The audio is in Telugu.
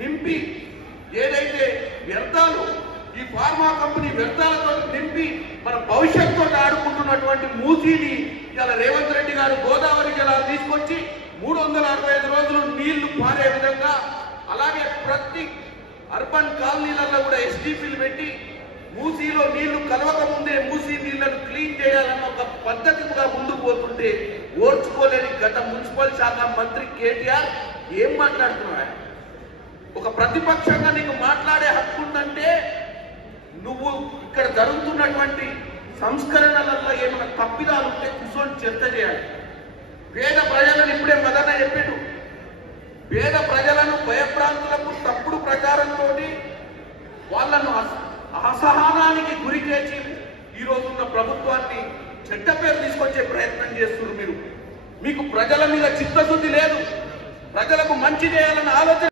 నింపి ఏదైతే వ్యర్థాలు ఈ ఫార్మా కంపెనీ వ్యర్థాలతో నింపి మన భవిష్యత్తుతో ఆడుకుంటున్నటువంటి మూసీని ఇలా రేవంత్ రెడ్డి గారు గోదావరి జలాలు తీసుకొచ్చి 365 రోజులు నీళ్లు పారే విధంగా, అలాగే ప్రతి అర్బన్ కాలనీలలో కూడా ఎస్టీపీలు పెట్టి మూసీలో నీళ్లు కలవక ముందే మూసీ నీళ్లను క్లీన్ చేయాలన్న ఒక పద్ధతిగా ముందుకు పోతుంటే ఓర్చుకోలేని గత మున్సిపల్ శాఖ మంత్రి కేటీఆర్ ఏం మాట్లాడుతున్నాడు? ఒక ప్రతిపక్షంగా నీకు మాట్లాడే హక్కు ఉందంటే నువ్వు ఇక్కడ జరుగుతున్నటువంటి సంస్కరణలలో ఏమైనా తప్పిదాలు ఉంటే కూర్చొని చర్చ చేయాలి. పేద ప్రజలను ఇప్పుడే మదన చెప్పాడు, పేద ప్రజలను భయప్రాంతులకు తప్పుడు ప్రచారంతో వాళ్ళను అసహనానికి గురి చేసి ఈ రోజున్న ప్రభుత్వాన్ని చెడ్డ పేరు తీసుకొచ్చే ప్రయత్నం చేస్తున్నారు. మీకు ప్రజల మీద చిత్తశుద్ధి లేదు, ప్రజలకు మంచి చేయాలన్న ఆలోచన